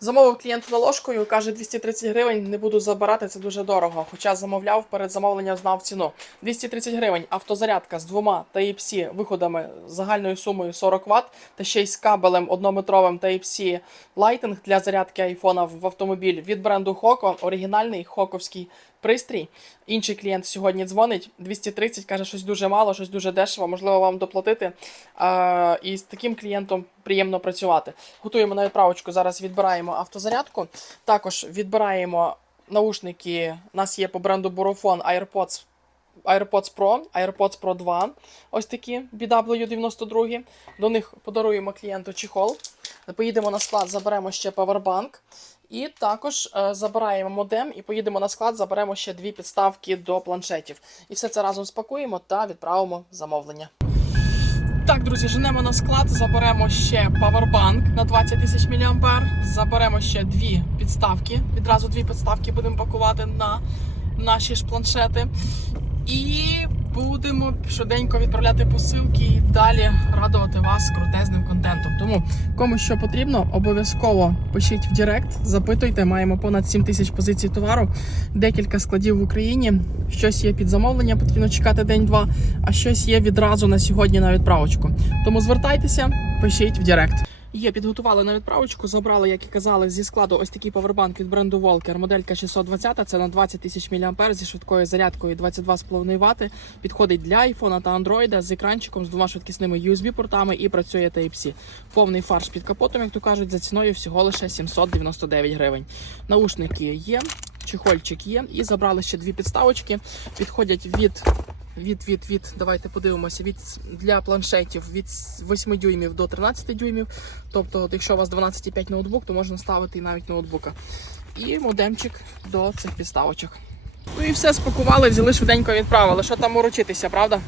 Замовив клієнт ложкою, каже 230 гривень, не буду забирати, це дуже дорого. Хоча замовляв перед замовленням знав ціну. 230 гривень, автозарядка з двома Type-C виходами загальною сумою 40 Вт та ще й з кабелем однометровим Type-C Lighting для зарядки айфона в автомобіль від бренду Хоко, оригінальний хоковський пристрій. Інший клієнт сьогодні дзвонить 230, каже, щось дуже мало, щось дуже дешево, можливо, вам доплатити. А, і з таким клієнтом приємно працювати. Готуємо на відправочку. Зараз відбираємо автозарядку. Також відбираємо наушники. У нас є по бренду Borofon AirPods. AirPods Pro, AirPods Pro 2, ось такі BW92. До них подаруємо клієнту чехол. Поїдемо на склад, заберемо ще павербанк. І також е, забираємо модем і поїдемо на склад, заберемо ще дві підставки до планшетів. І все це разом спакуємо та відправимо замовлення. Так, друзі, женемо на склад, заберемо ще павербанк на 20 тисяч міліампер. заберемо ще дві підставки. Відразу дві підставки будемо пакувати на наші ж планшети. І будемо швиденько відправляти посилки і далі радувати вас крутезним контентом. Тому кому що потрібно, обов'язково пишіть в Директ, запитуйте. Маємо понад 7 тисяч позицій товару, декілька складів в Україні. Щось є під замовлення, потрібно чекати день-два, а щось є відразу на сьогодні на відправочку. Тому звертайтеся, пишіть в Директ. Є, підготували на відправочку, забрали, як і казали, зі складу ось такий павербанк від бренду Волкер, моделька 620, це на 20 тисяч мА зі швидкою зарядкою 22,5 Вт. Підходить для айфона та андроїда з екранчиком з двома швидкісними USB-портами і працює Type-C. Повний фарш під капотом, як то кажуть, за ціною всього лише 799 гривень. Наушники є, чехольчик є, і забрали ще дві підставочки. Підходять від від, від, від, давайте подивимося, від для планшетів від 8 дюймів до 13 дюймів. Тобто, якщо у вас 12,5 ноутбук, то можна ставити і навіть ноутбука. І модемчик до цих підставочок. Ну і все спакували, взяли швиденько відправили. Що там уручитися, правда?